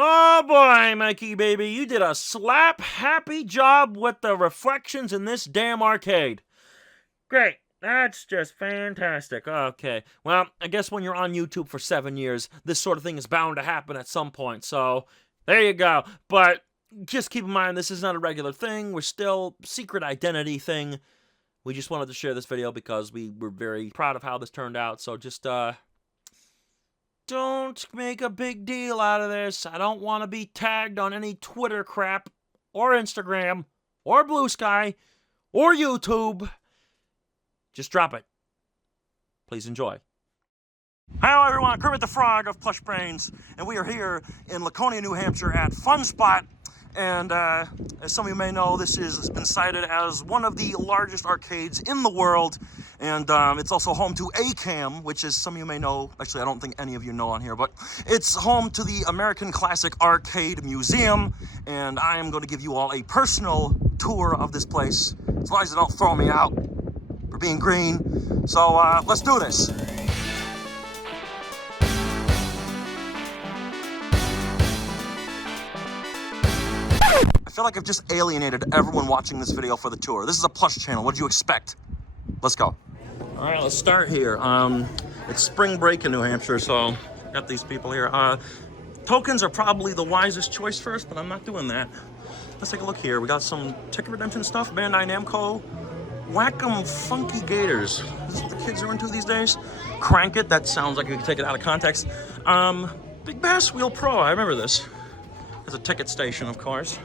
Oh boy, Mikey baby, you did a slap-happy job with the reflections in this damn arcade. Great. That's just fantastic. Okay. Well, I guess when you're on YouTube for 7 years, this sort of thing is bound to happen at some point. So, there you go. But just keep in mind, this is not a regular thing. We're still secret identity thing. We just wanted to share this video because we were very proud of how this turned out. So just, don't make a big deal out of this. I don't want to be tagged on any Twitter crap, or Instagram, or Blue Sky, or YouTube. Just drop it. Please enjoy. Hello everyone, Kermit the Frog of PlushBrains, and we are here in Laconia, New Hampshire at Funspot. And as some of you may know, this has been cited as one of the largest arcades in the world. And it's also home to ACAM, which is, some of you may know, actually I don't think any of you know on here, but it's home to the American Classic Arcade Museum. And I am going to give you all a personal tour of this place, as long as they don't throw me out for being green. So let's do this. I feel like I've just alienated everyone watching this video for the tour. This is a plush channel. What did you expect? Let's go. All right, let's start here. It's spring break in New Hampshire, so got these people here. Tokens are probably the wisest choice first, but I'm not doing that. Let's take a look here. We got some ticket redemption stuff. Bandai Namco. Whack-'em Funky Gators. This is what the kids are into these days. Crank It. That sounds like you can take it out of context. Big Bass Wheel Pro. I remember this. It's a ticket station, of course.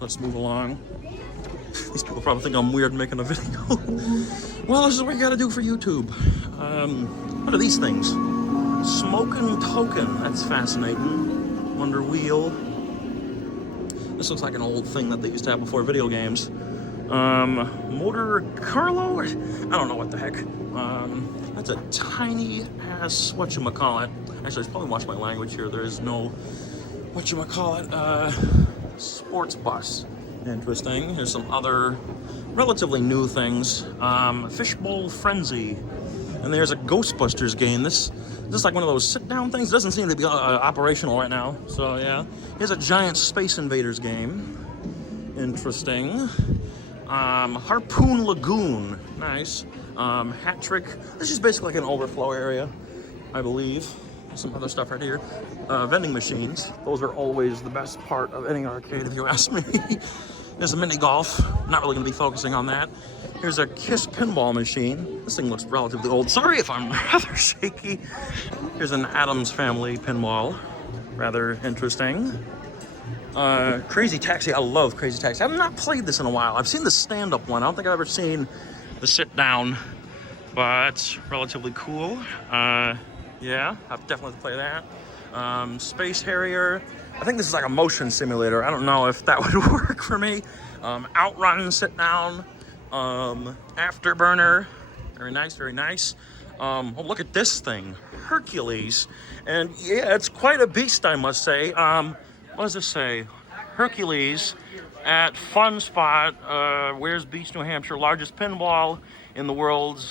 Let's move along. These people probably think I'm weird making a video. Well, this is what you gotta do for YouTube. What are these things? Smokin' Token. That's fascinating. Wonder Wheel. This looks like an old thing that they used to have before video games. Motor Carlo? I don't know what the heck. That's a tiny ass whatchamacallit. Actually, I should probably watch my language here. There is no whatchamacallit. Sports bus. Interesting. Here's some other relatively new things. Fishbowl Frenzy. And there's a Ghostbusters game. This is like one of those sit-down things. It doesn't seem to be operational right now. So yeah. Here's a giant Space Invaders game. Interesting. Harpoon Lagoon. Nice. Hat Trick. This is basically like an overflow area, I believe. Some other stuff right here. Vending machines. Those are always the best part of any arcade, if you ask me. There's a mini golf. Not really going to be focusing on that. Here's a Kiss pinball machine. This thing looks relatively old. Sorry if I'm rather shaky. Here's an Addams Family pinball. Rather interesting. Crazy Taxi. I love Crazy Taxi. I've not played this in a while. I've seen the stand-up one. I don't think I've ever seen the sit-down, but it's relatively cool. Yeah, I've definitely played that. Space Harrier. I think this is like a motion simulator. I don't know if that would work for me. Outrun, sit down. Afterburner. Very nice, very nice. Oh, look at this thing. Hercules. And yeah, it's quite a beast, I must say. What does this say? Hercules at Funspot, Weirs Beach, New Hampshire, largest pinball in the world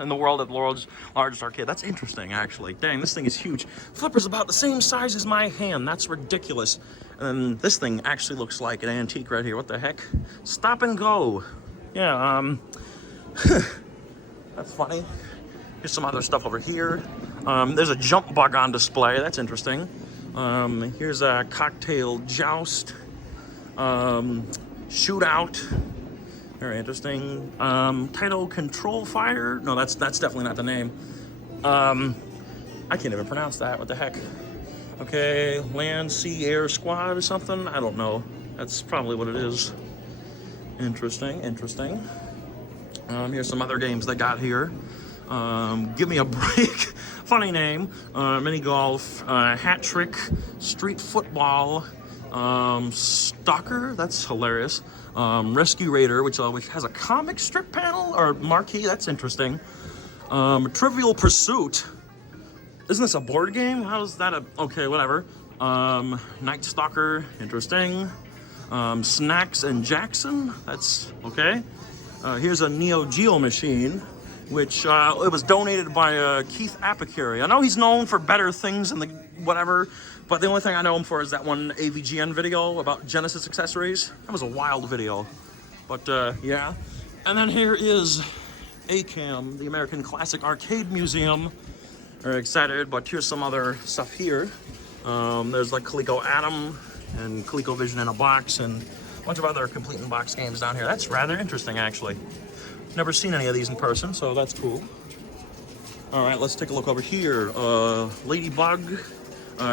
at the world's largest arcade. That's interesting, actually. Dang, this thing is huge. Flipper's about the same size as my hand. That's ridiculous. And this thing actually looks like an antique right here. What the heck? Stop and Go. Yeah, that's funny. Here's some other stuff over here. There's a jump bug on display. That's interesting. Here's a Cocktail Joust. Shootout. Very interesting. Title Control Fire. No, that's definitely not the name. I can't even pronounce that. What the heck? Okay, Land, Sea, Air Squad or something? I don't know. That's probably what it is. Interesting, interesting. Here's some other games they got here. Give Me a Break. Funny name. Mini Golf. Hat Trick. Street Football. Stalker. That's hilarious. Rescue Raider, which has a comic strip panel or marquee. That's interesting. Trivial Pursuit. Isn't this a board game? How's that okay, whatever. Night Stalker. Interesting. Snacks and Jackson. That's okay. Here's a Neo Geo machine, which it was donated by Keith Apicary. I know he's known for better things in the whatever. But the only thing I know him for is that one AVGN video about Genesis accessories. That was a wild video. But yeah. And then here is ACAM, the American Classic Arcade Museum. Very excited, but here's some other stuff here. There's like Coleco Atom and ColecoVision in a box and a bunch of other complete in box games down here. That's rather interesting, actually. Never seen any of these in person, so that's cool. All right, let's take a look over here. Ladybug,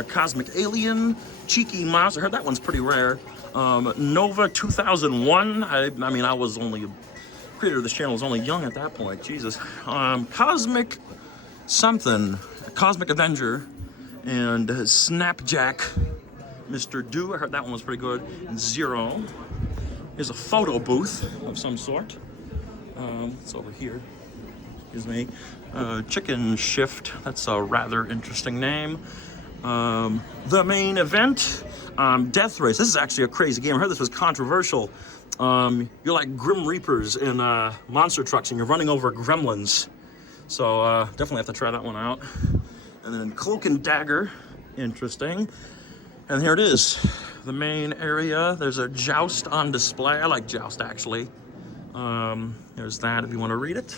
Cosmic Alien, Cheeky Mouse. I heard that one's pretty rare. Nova 2001. I mean, I was only, creator of this channel was only young at that point. Jesus. Cosmic something. Cosmic Avenger. And Snapjack. Mr. Do. I heard that one was pretty good. And Zero. Here's a photo booth of some sort. It's over here. Excuse me. Chicken Shift. That's a rather interesting name. The Main Event. Death Race. This is actually a crazy game. I heard this was controversial. You're like Grim Reapers in monster trucks and you're running over gremlins. So definitely have to try that one out. And then Cloak and Dagger. Interesting. And here it is. The main area. There's a Joust on display. I like Joust, actually. There's that if you want to read it.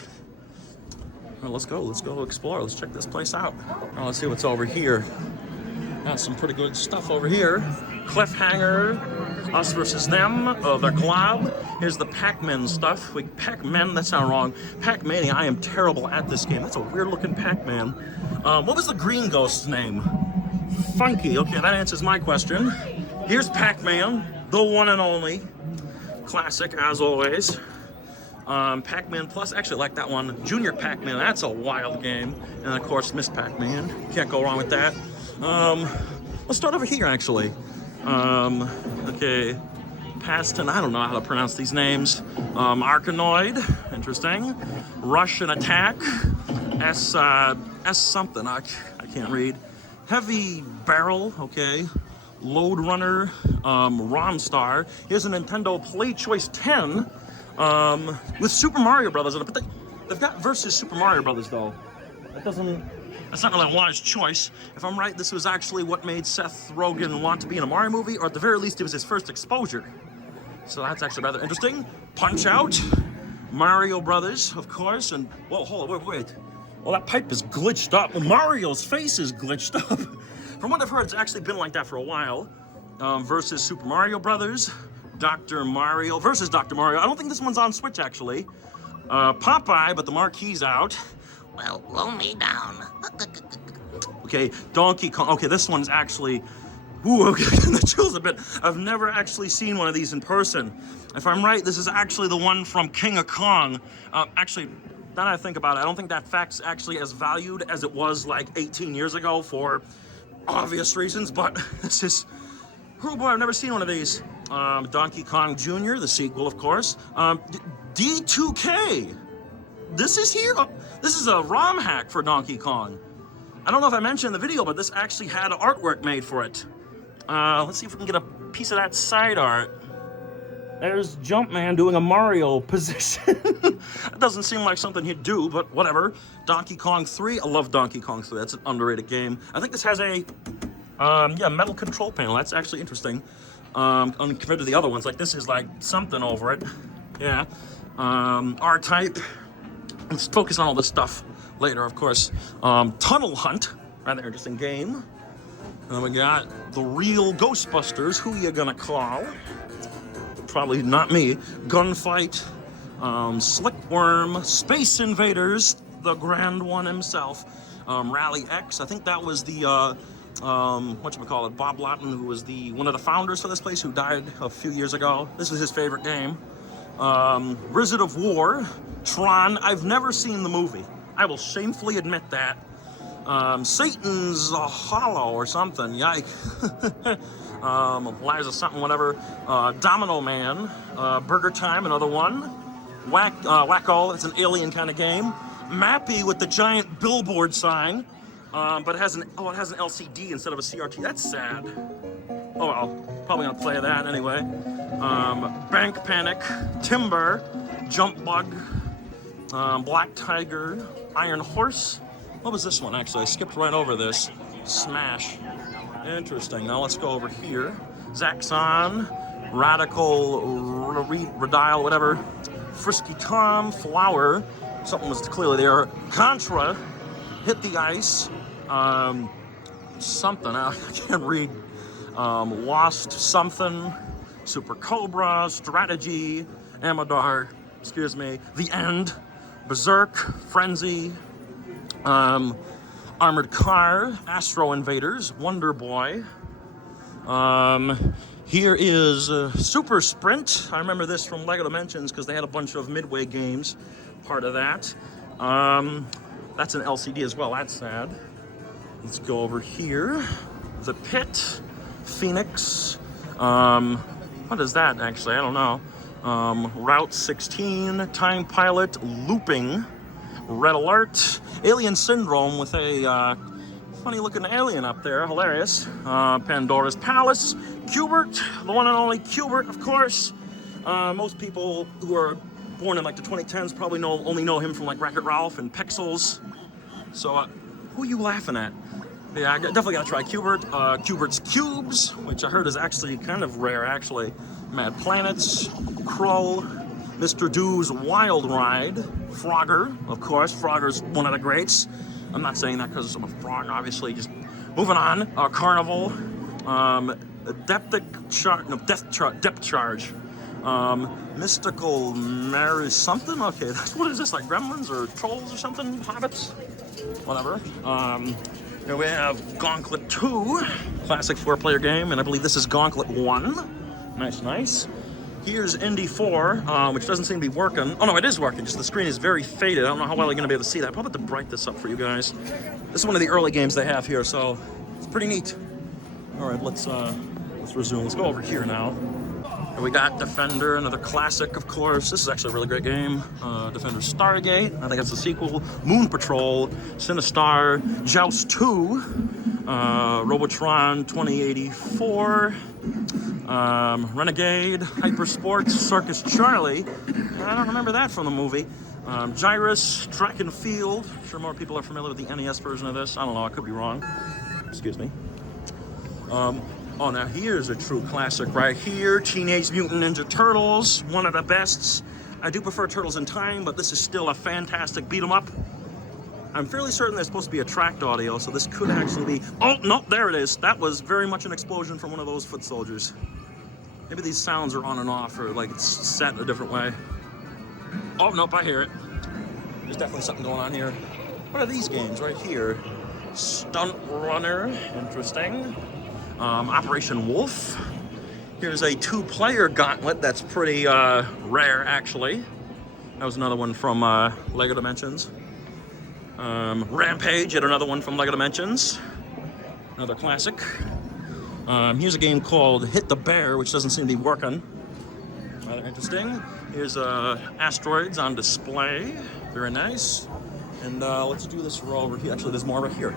Well, let's go explore. Let's check this place out. Now, let's see what's over here. Got some pretty good stuff over here. Cliffhanger, Us versus Them, the Glob. Here's the Pac-Man stuff. Wait, Pac-Man, that sounded wrong. Pac-Mania, I am terrible at this game. That's a weird looking Pac-Man. What was the green ghost's name? Funky. Okay, that answers my question. Here's Pac-Man, the one and only. Classic, as always. Pac-Man Plus, actually like that one. Junior Pac-Man, that's a wild game. And of course, Miss Pac-Man. Can't go wrong with that. Let's start over here, actually. Okay. Paston, I don't know how to pronounce these names. Arkanoid, interesting. Russian Attack. S something, I can't read. Heavy Barrel, okay. Load Runner, Romstar. Here's a Nintendo Play Choice 10 with Super Mario Brothers in it. But they've got versus Super Mario Brothers, though. That's not really a wise choice. If I'm right, this was actually what made Seth Rogen want to be in a Mario movie, or at the very least, it was his first exposure. So that's actually rather interesting. Punch Out, Mario Brothers, of course, and whoa, hold on, wait. Well, that pipe is glitched up. Well, Mario's face is glitched up. From what I've heard, it's actually been like that for a while. Versus Super Mario Brothers, Dr. Mario versus Dr. Mario. I don't think this one's on Switch, actually. Popeye, but the marquee's out. Well, roll me down. Okay, Donkey Kong. Okay, this one's actually... Ooh, okay, the chills a bit. I've never actually seen one of these in person. If I'm right, this is actually the one from King of Kong. Actually, now that I think about it, I don't think that fact's actually as valued as it was like 18 years ago for obvious reasons, but it's just... Oh boy, I've never seen one of these. Donkey Kong Jr., the sequel, of course. D2K. This is here. Oh, this is a ROM hack for Donkey Kong. I don't know if I mentioned in the video, but this actually had artwork made for it. Let's see if we can get a piece of that side art. There's Jumpman doing a Mario position. It doesn't seem like something he'd do, but whatever. Donkey Kong 3. I love Donkey Kong 3. That's an underrated game. I think this has a metal control panel. That's actually interesting. Compared to the other ones, like this is like something over it. Yeah. R-Type. Let's focus on all this stuff later, of course. Tunnel Hunt, rather interesting game. And then we got the real Ghostbusters. Who you gonna call? Probably not me. Gunfight, Slickworm, Space Invaders, the grand one himself. Rally X. I think that was the whatchamacallit, Bob Lawton, who was one of the founders for this place, who died a few years ago. This was his favorite game. Wizard of War, Tron. I've never seen the movie. I will shamefully admit that. Satan's Hollow or something. Yike. Liza something, whatever. Domino Man. Burger Time, another one. Whack-All, it's an alien kind of game. Mappy with the giant billboard sign. But it has an LCD instead of a CRT. That's sad. Oh well, probably gonna play that anyway. Bank Panic, Timber, Jump Bug, Black Tiger, Iron Horse. What was this one actually? I skipped right over this. Smash. Interesting. Now let's go over here. Zaxxon, Radical, Radial, whatever. Frisky Tom, Flower. Something was clearly there. Contra, Hit the Ice. Something, I can't read. Lost Something. Super Cobra, Strategy, Amadar, excuse me. The End, Berserk, Frenzy. Armored Car, Astro Invaders, Wonder Boy. Here is Super Sprint. I remember this from LEGO Dimensions because they had a bunch of Midway games, part of that. That's an LCD as well, that's sad. Let's go over here. The Pit, Phoenix. What is that actually? I don't know. Route 16, Time Pilot, Looping. Red Alert, Alien Syndrome with a funny looking alien up there, hilarious. Pandora's Palace, Q*bert, the one and only Q*bert, of course. Most people who are born in like the 2010s probably only know him from like Wreck-It Ralph and Pixels. So who are you laughing at? Yeah, I definitely gotta try Q*bert. Q*bert's Cubes, which I heard is actually kind of rare actually. Mad Planets, Krull, Mr. Do's Wild Ride, Frogger, of course. Frogger's one of the greats. I'm not saying that because I'm a frog, obviously. Just moving on. Carnival, Depth Charge, Mystical Marriage something. Okay, what is this? Like Gremlins or Trolls or something? Hobbits, whatever. Here we have Gauntlet 2, classic 4-player game, and I believe this is Gauntlet 1. Nice. Here's Indy 4, which doesn't seem to be working. Oh no, it is working, just the screen is very faded. I don't know how well you're gonna be able to see that. I'll probably have to brighten this up for you guys. This is one of the early games they have here, so it's pretty neat. All right, let's resume. Let's go over here now. Here we got Defender, another classic, of course. This is actually a really great game. Defender Stargate, I think that's the sequel. Moon Patrol, Sinistar, Joust 2, Robotron 2084, Renegade, Hypersports, Circus Charlie. I don't remember that from the movie. Gyrus, Track and Field. I'm sure more people are familiar with the NES version of this. I don't know, I could be wrong. Excuse me. Oh, now here's a true classic right here. Teenage Mutant Ninja Turtles, one of the bests. I do prefer Turtles in Time, but this is still a fantastic beat 'em up. I'm fairly certain there's supposed to be a tracked audio, so this could actually be... Oh, no, there it is. That was very much an explosion from one of those foot soldiers. Maybe these sounds are on and off, or like it's set a different way. Oh, nope, I hear it. There's definitely something going on here. What are these games right here? Stunt Runner, interesting. Operation Wolf. Here's a 2-player gauntlet that's pretty rare, actually. That was another one from LEGO Dimensions. Rampage, yet another one from LEGO Dimensions. Another classic. Here's a game called Hit the Bear, which doesn't seem to be working. Rather interesting. Here's Asteroids on display. Very nice. And let's do this row over here. Actually, there's more right here.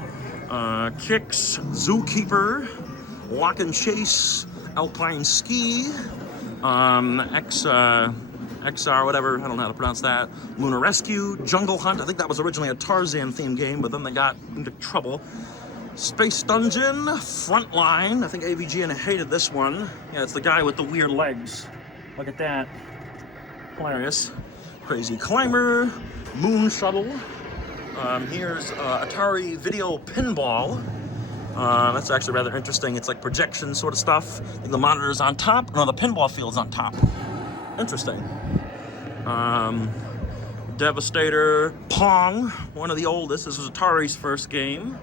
Kicks, Zookeeper, Lock and Chase, Alpine Ski, XR, whatever, I don't know how to pronounce that. Lunar Rescue, Jungle Hunt, I think that was originally a Tarzan themed game, but then they got into trouble. Space Dungeon, Frontline, I think AVGN hated this one. Yeah, it's the guy with the weird legs. Look at that. Hilarious. Crazy Climber, Moon Shuttle. Here's Atari Video Pinball. That's actually rather interesting. It's like projection sort of stuff. Like the monitor's on top. No, the pinball field's on top. Interesting. Devastator, Pong, one of the oldest. This was Atari's first game.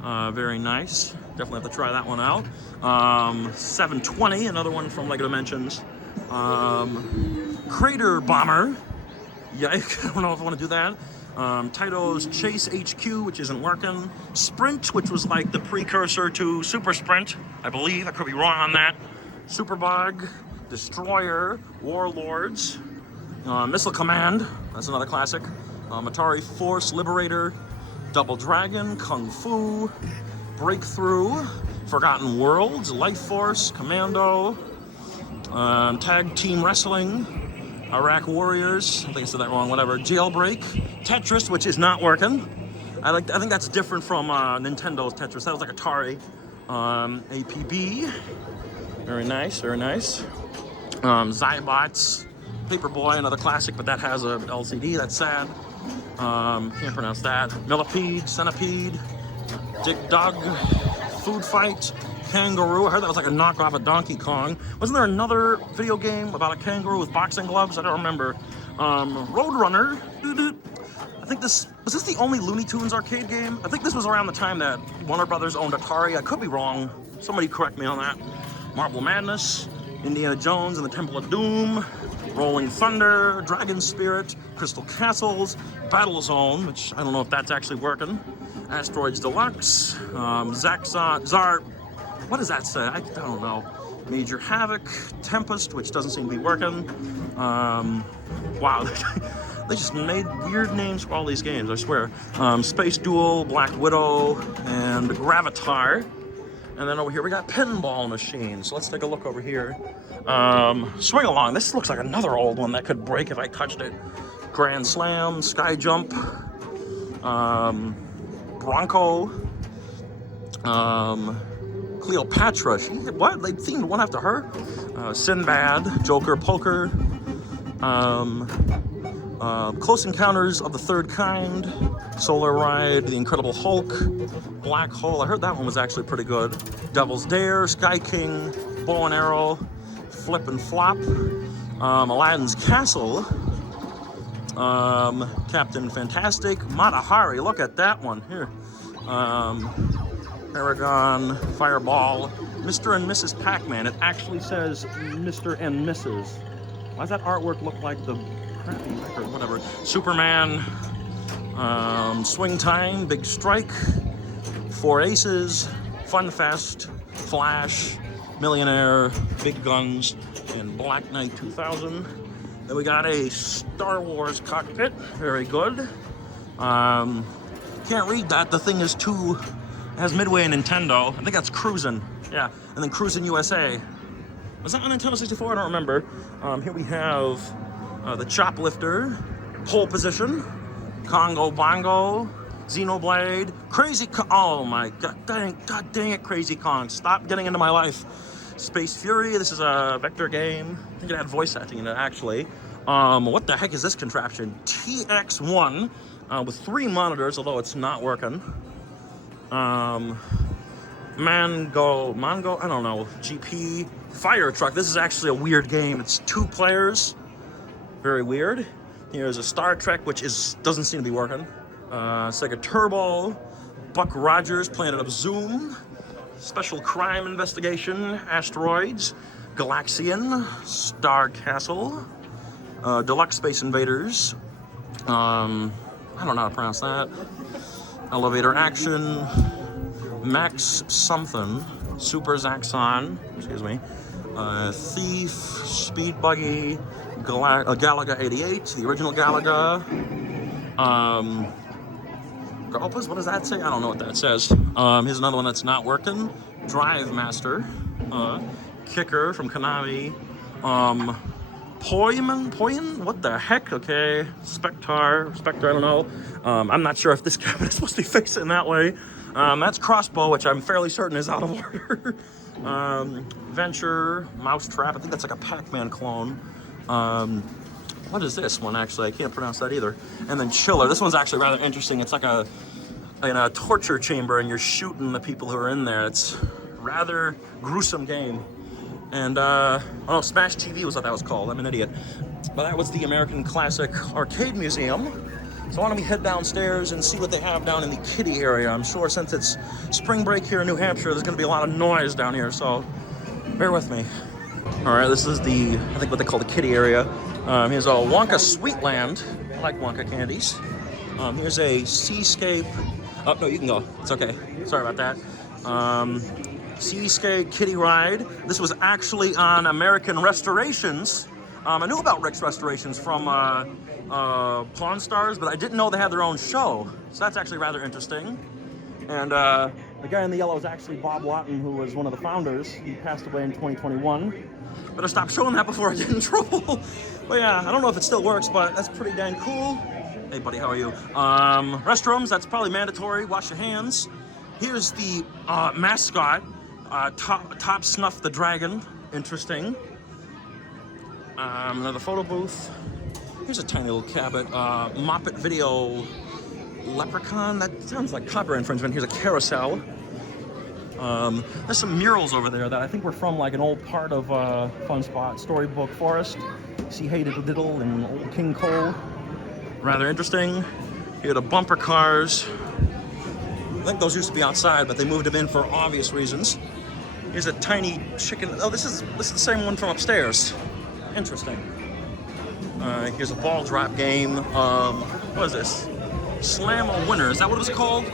Very nice. Definitely have to try that one out. 720, another one from LEGO Dimensions. Crater Bomber. Yikes, I don't know if I want to do that. Taito's Chase HQ, which isn't working. Sprint, which was like the precursor to Super Sprint, I believe. I could be wrong on that. Superbug, Destroyer, Warlords, Missile Command, that's another classic. Atari Force Liberator, Double Dragon, Kung Fu, Breakthrough, Forgotten Worlds, Life Force, Commando, Tag Team Wrestling, Iraq Warriors, I think I said that wrong, whatever. Jailbreak, Tetris, which is not working. I think that's different from Nintendo's Tetris. That was like Atari. APB. Very nice, very nice. Zybots. Paperboy, another classic, but that has a LCD. That's sad. Can't pronounce that. Millipede, Centipede, Dig Dug, Food Fight, Kangaroo. I heard that was like a knockoff of Donkey Kong. Wasn't there another video game about a kangaroo with boxing gloves? I don't remember. Roadrunner. I think was this the only Looney Tunes arcade game? I think this was around the time that Warner Brothers owned Atari. I could be wrong. Somebody correct me on that. Marble Madness, Indiana Jones and the Temple of Doom, Rolling Thunder, Dragon Spirit, Crystal Castles, Battle Zone, which I don't know if that's actually working, Asteroids Deluxe, Zar, what does that say? I don't know. Major Havoc, Tempest, which doesn't seem to be working. Wow, they just made weird names for all these games, I swear. Space Duel, Black Widow, and Gravatar. And then over here we got Pinball Machine. So let's take a look over here. Swing Along. This looks like another old one that could break if I touched it. Grand Slam, Sky Jump, Bronco, Cleopatra. What? They themed one after her? Sinbad, Joker, Poker, Close Encounters of the Third Kind, Solar Ride, The Incredible Hulk, Black Hole. I heard that one was actually pretty good. Devil's Dare, Sky King, Bow and Arrow, Flip and Flop, Aladdin's Castle, Captain Fantastic, Matahari. Look at that one here. Paragon, Fireball, Mr. and Mrs. Pac-Man. It actually says Mr. and Mrs. Why does that artwork look like the or whatever? Superman, Swing Time, Big Strike, Four Aces, Fun Fest, Flash, Millionaire, Big Guns, and Black Knight 2000. Then we got a Star Wars cockpit. Very good. Can't read that. The thing is it has Midway and Nintendo. I think that's Cruisin'. Yeah, and then Cruisin' USA. Was that on Nintendo 64? I don't remember. Here we have the Choplifter, Pole Position, Congo Bongo, Xenoblade, Crazy Kong. Oh my god dang it, Crazy Kong. Stop getting into my life. Space Fury, this is a vector game. I think it had voice acting in it, actually. What the heck is this contraption? TX1 with 3 monitors, although it's not working. Mango, I don't know. GP, Fire Truck. This is actually a weird game. It's 2 players. Very weird. Here's a Star Trek, which doesn't seem to be working. Sega Turbo, Buck Rogers, Planet of Zoom, Special Crime Investigation, Asteroids, Galaxian, Star Castle, Deluxe Space Invaders, I don't know how to pronounce that, Elevator Action, Max something, Super Zaxxon, excuse me, Thief, Speed Buggy, Galaga 88, the original Galaga, Opus, what does that say? I don't know what that says. Here's another one that's not working. Drive Master, Kicker from Konami, Poyen? What the heck? Okay, Spectre, I don't know. I'm not sure if this cabinet is supposed to be facing that way. That's Crossbow, which I'm fairly certain is out of order. Venture, Mousetrap, I think that's like a Pac-Man clone. What is this one, actually? I can't pronounce that either. And then Chiller. This one's actually rather interesting. It's like in a torture chamber, and you're shooting the people who are in there. It's a rather gruesome game. And, Smash TV was what that was called. I'm an idiot. But that was the American Classic Arcade Museum. So why don't we head downstairs and see what they have down in the kiddie area. I'm sure since it's spring break here in New Hampshire, there's going to be a lot of noise down here, so bear with me. All right, this is I think what they call the kiddie area. Here's a Wonka Sweetland. I like Wonka candies. Here's a Seascape. Oh, no, you can go. It's okay. Sorry about that. Seascape Kiddie Ride. This was actually on American Restorations. I knew about Rick's Restorations from Pawn Stars, but I didn't know they had their own show. So that's actually rather interesting. And the guy in the yellow is actually Bob Watton, who was one of the founders. He passed away in 2021. Better stop showing that before I get in trouble. But yeah, I don't know if it still works, but that's pretty dang cool. Hey buddy, how are you? Restrooms, that's probably mandatory. Wash your hands. Here's the mascot, Top Snuff the Dragon. Interesting. Another photo booth. Here's a tiny little cabin. Moppet Video Leprechaun. That sounds like copyright infringement. Here's a carousel. There's some murals over there that I think were from like an old part of Funspot, Storybook Forest. See Hey Diddle Diddle and Old King Cole. Rather interesting. Here are the bumper cars. I think those used to be outside, but they moved them in for obvious reasons. Here's a tiny chicken. Oh, this is the same one from upstairs. Interesting. Here's a ball drop game. What is this? Slam a Winner. Is that what it was called?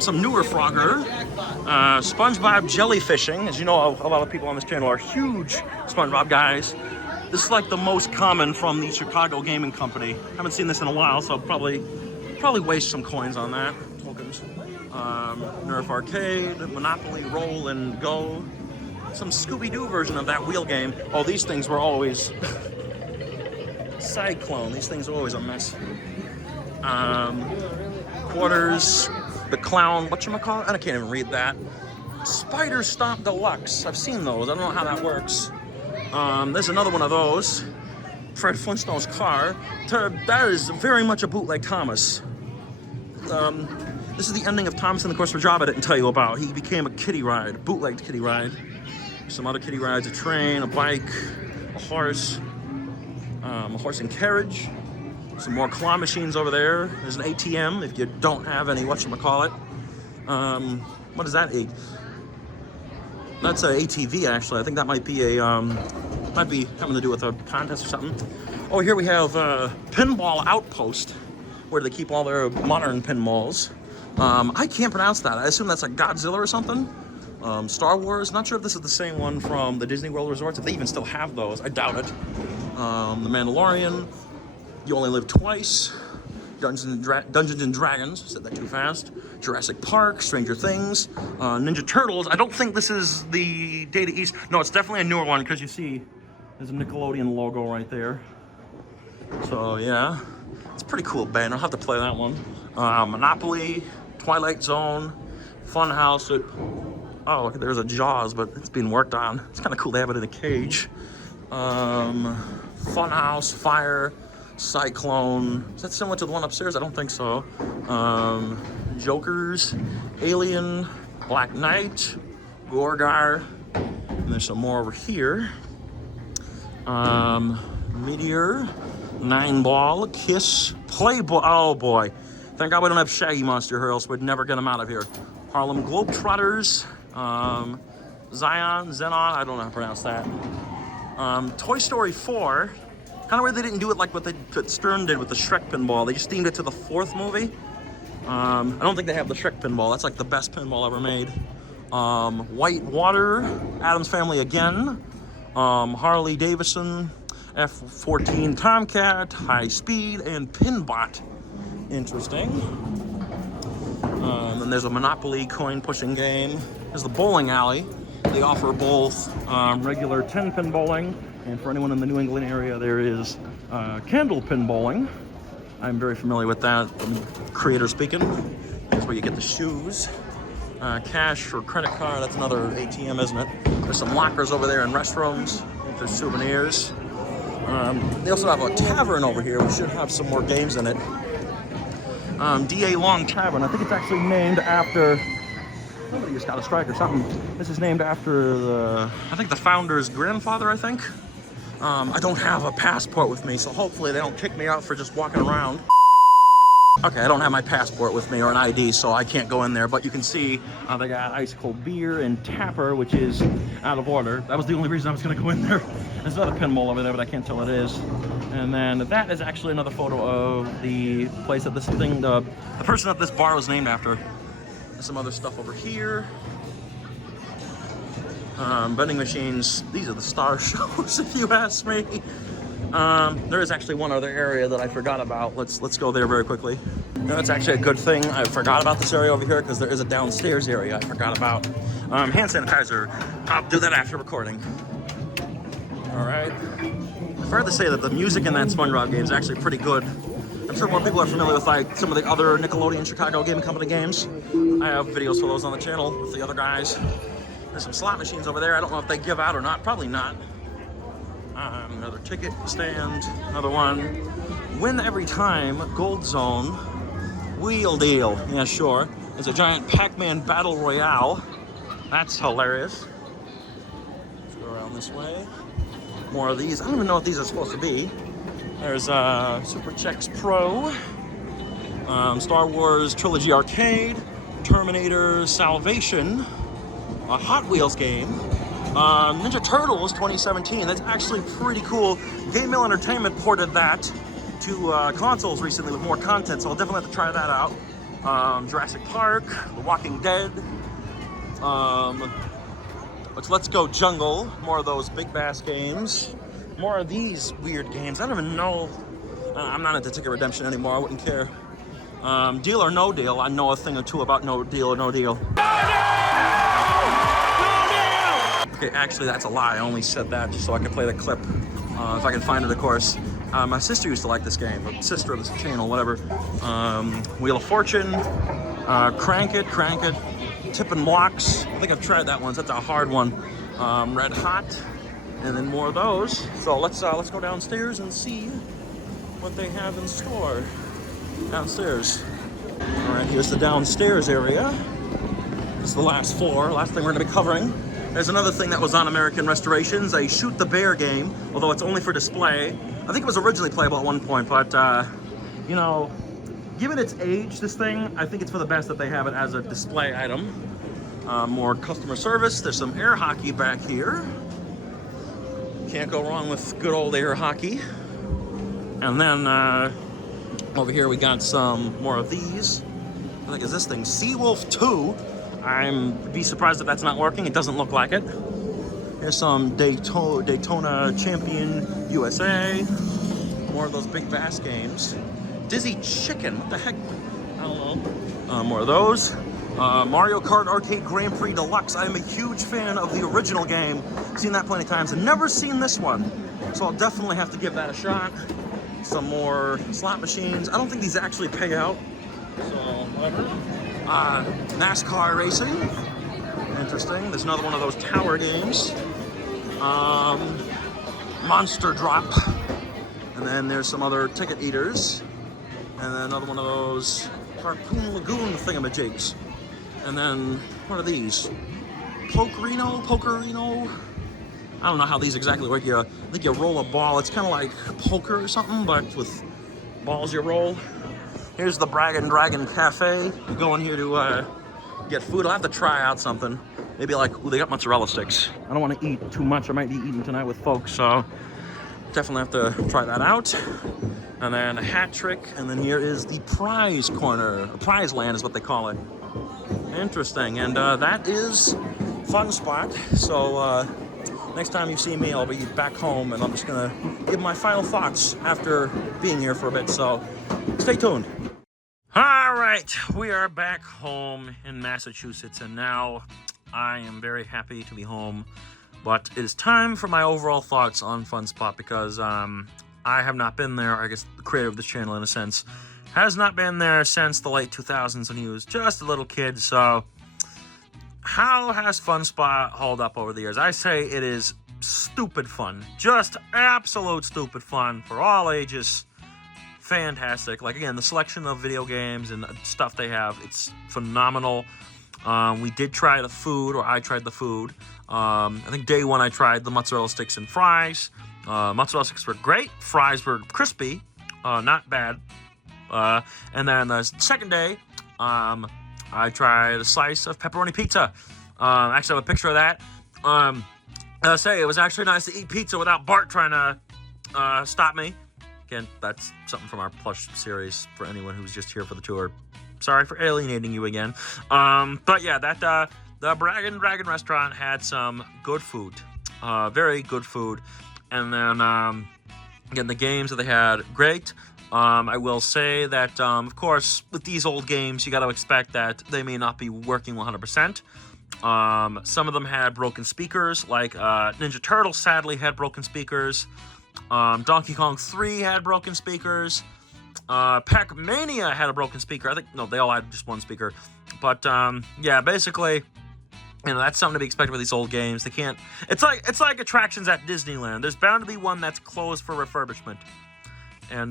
Some newer Frogger. SpongeBob jellyfishing. As you know, a lot of people on this channel are huge SpongeBob guys. This is like the most common from the Chicago Gaming Company. Haven't seen this in a while, so probably waste some coins on that. Tokens. Nerf Arcade, Monopoly Roll and Go. Some Scooby-Doo version of that wheel game. Oh, these things were always Cyclone. These things are always a mess. Quarters, the clown, whatchamacallit? I can't even read that. Spider Stomp Deluxe. I've seen those. I don't know how that works. There's another one of those. Fred Flintstone's car. That is very much a bootleg Thomas. This is the ending of Thomas and the Quest for Java I didn't tell you about. He became a kiddie ride, bootlegged kiddie ride. Some other kiddie rides, a train, a bike, a horse and carriage. Some more claw machines over there. There's an ATM if you don't have any whatchamacallit. What is that? That's a ATV actually. I think that might be might be having to do with a contest or something. Oh, here we have Pinball Outpost, where they keep all their modern pinballs. I can't pronounce that. I assume that's like Godzilla or something. Star Wars. Not sure if this is the same one from the Disney World Resorts. If they even still have those, I doubt it. The Mandalorian. You Only Live Twice. Dungeons and Dragons. Said that too fast. Jurassic Park. Stranger Things. Ninja Turtles. I don't think this is the Data East. No, it's definitely a newer one because you see there's a Nickelodeon logo right there. So yeah, it's a pretty cool band. I'll have to play that one. Monopoly, Twilight Zone, Funhouse. Oh, look, there's a Jaws, but it's being worked on. It's kind of cool to have it in a cage. Funhouse, Fire, Cyclone. Is that similar to the one upstairs? I don't think so. Jokers, Alien, Black Knight, Gorgar. And there's some more over here. Meteor, Nine Ball, Kiss, Playboy. Oh boy. Thank God we don't have Shaggy Monster here, else we'd never get him out of here. Harlem Globetrotters, Zenon, I don't know how to pronounce that. Toy Story 4, kind of weird they didn't do it like what Stern did with the Shrek pinball. They just themed it to the fourth movie. I don't think they have the Shrek pinball. That's like the best pinball ever made. White Water, Addams Family Again, Harley Davidson, F-14 Tomcat, High Speed, and Pinbot. Interesting. Then there's a Monopoly coin pushing game. There's the bowling alley. They offer both regular 10-pin bowling, and for anyone in the New England area, there is candle pin bowling. I'm very familiar with that. Creator speaking. That's where you get the shoes. Cash or credit card. That's another ATM, isn't it? There's some lockers over there in restrooms. There's souvenirs. They also have a tavern over here. We should have some more games in it. D.A. Long Tavern. I think it's actually named after... Somebody just got a strike or something. This is named after I think the founder's grandfather, I think. I don't have a passport with me, so hopefully they don't kick me out for just walking around. Okay, I don't have my passport with me or an ID, so I can't go in there, but you can see they got ice cold beer and Tapper, which is out of order. That was the only reason I was gonna go in there. There's another pinball over there, but I can't tell what it is. And then that is actually another photo of the place that this thing, the person that this bar was named after. There's some other stuff over here. Vending machines. These are the star shows, if you ask me. There is actually one other area that I forgot about. Let's go there very quickly. That's actually a good thing. I forgot about this area over here because there is a downstairs area I forgot about. Hand sanitizer. I'll do that after recording. All right. I've heard to say that the music in that SpongeBob game is actually pretty good. I'm sure more people are familiar with like some of the other Nickelodeon Chicago Game Company games. I have videos for those on the channel with the other guys. There's some slot machines over there. I don't know if they give out or not. Probably not. Another ticket stand. Another one. Win every time. Gold Zone. Wheel deal. Yeah, sure. There's a giant Pac-Man Battle Royale. That's hilarious. Let's go around this way. More of these. I don't even know what these are supposed to be. There's Super Chex Pro. Star Wars Trilogy Arcade. Terminator Salvation. A Hot Wheels game. Ninja Turtles 2017. That's actually pretty cool. Game Mill Entertainment ported that to consoles recently with more content, so I'll definitely have to try that out. Jurassic Park, The Walking Dead. Let's Go Jungle. More of those Big Bass games. More of these weird games. I don't even know. I'm not into Ticket Redemption anymore. I wouldn't care. Deal or No Deal. I know a thing or two about No Deal or No Deal. Okay, actually, that's a lie. I only said that just so I can play the clip, if I can find it, of course. My sister used to like this game, but sister of this channel, whatever. Wheel of Fortune, Crank It, Tip and Blocks. I think I've tried that once. That's a hard one. Red Hot, and then more of those. So let's go downstairs and see what they have in store downstairs. All right, here's the downstairs area. This is the last floor. Last thing we're going to be covering. There's another thing that was on American Restorations, a Shoot the Bear game, although it's only for display. I think it was originally playable at one point, but, you know, given its age, this thing, I think it's for the best that they have it as a display item. More customer service. There's some air hockey back here. Can't go wrong with good old air hockey. And then, over here we got some more of these. I think, is this thing Seawolf 2? I'd be surprised if that's not working. It doesn't look like it. Here's some Daytona Champion USA. More of those Big Bass games. Dizzy Chicken, what the heck? I don't know. More of those. Mario Kart Arcade Grand Prix Deluxe. I'm a huge fan of the original game. Seen that plenty of times and never seen this one. So I'll definitely have to give that a shot. Some more slot machines. I don't think these actually pay out. So, whatever. NASCAR racing. Interesting. There's another one of those tower games. Monster Drop. And then there's some other ticket eaters. And then another one of those Harpoon Lagoon thingamajigs. And then what are these? Pokerino? I don't know how these exactly work. I think you roll a ball. It's kind of like poker or something, but with balls you roll. Here's the Dragon Cafe. You go in here to get food. I'll have to try out something. Maybe like, they got mozzarella sticks. I don't want to eat too much. I might be eating tonight with folks, so definitely have to try that out. And then a hat trick. And then here is the prize corner. Prize land is what they call it. Interesting. And that is Funspot. So next time you see me, I'll be back home, and I'm just gonna give my final thoughts after being here for a bit. So stay tuned. All right, we are back home in Massachusetts, and now I am very happy to be home. But it is time for my overall thoughts on Funspot, because I have not been there. I guess the creator of this channel, in a sense, has not been there since the late 2000s when he was just a little kid. So how has Funspot held up over the years? I say it is stupid fun. Just absolute stupid fun for all ages. Fantastic. Like, again, the selection of video games and stuff they have, it's phenomenal. We did try the food, or I tried the food. I think day one I tried the mozzarella sticks and fries. Mozzarella sticks were great. Fries were crispy, not bad. And then the second day, I tried a slice of pepperoni pizza. Actually, I have a picture of that. I'll say it was actually nice to eat pizza without Bart trying to stop me. Again, that's something from our Plush series for anyone who's just here for the tour. Sorry for alienating you again. But yeah, the Dragon restaurant had some good food. Very good food. And then, again, the games that they had, great. I will say that, of course, with these old games, you got to expect that they may not be working 100%. Some of them had broken speakers, like Ninja Turtles sadly had broken speakers. Donkey Kong 3 had broken speakers. Pac-Mania had a broken speaker. I think, no, they all had just one speaker. But, yeah, basically, that's something to be expected with these old games. They can't, it's like attractions at Disneyland. There's bound to be one that's closed for refurbishment. And,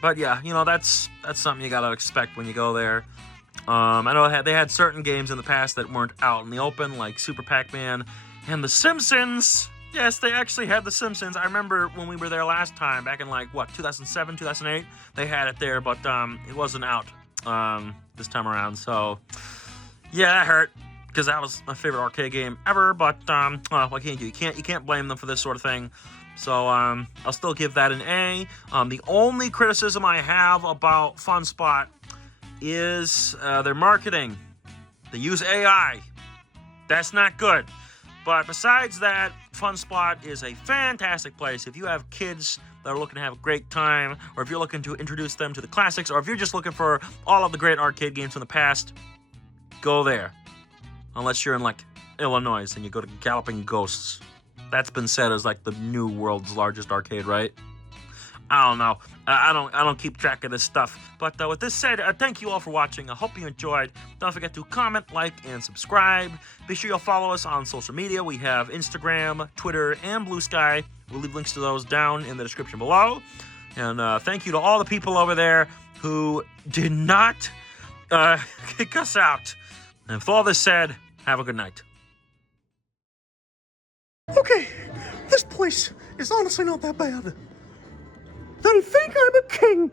but yeah, that's something you gotta expect when you go there. I know they had certain games in the past that weren't out in the open, like Super Pac-Man and The Simpsons. Yes, they actually had The Simpsons. I remember when we were there last time, back in 2007, 2008, they had it there, but it wasn't out this time around. So, yeah, that hurt, because that was my favorite arcade game ever, but, well, what can you do? You can't blame them for this sort of thing. So, I'll still give that an A. The only criticism I have about Funspot is their marketing. They use AI. That's not good. But besides that, Funspot is a fantastic place. If you have kids that are looking to have a great time, or if you're looking to introduce them to the classics, or if you're just looking for all of the great arcade games from the past, go there. Unless you're in, Illinois, and you go to Galloping Ghosts. That's been said as, the new world's largest arcade, right? I don't know. I don't keep track of this stuff. But with this said, thank you all for watching. I hope you enjoyed. Don't forget to comment, like, and subscribe. Be sure you'll follow us on social media. We have Instagram, Twitter, and Blue Sky. We'll leave links to those down in the description below. And thank you to all the people over there who did not kick us out. And with all this said, have a good night. Okay, this place is honestly not that bad. They think I'm a king.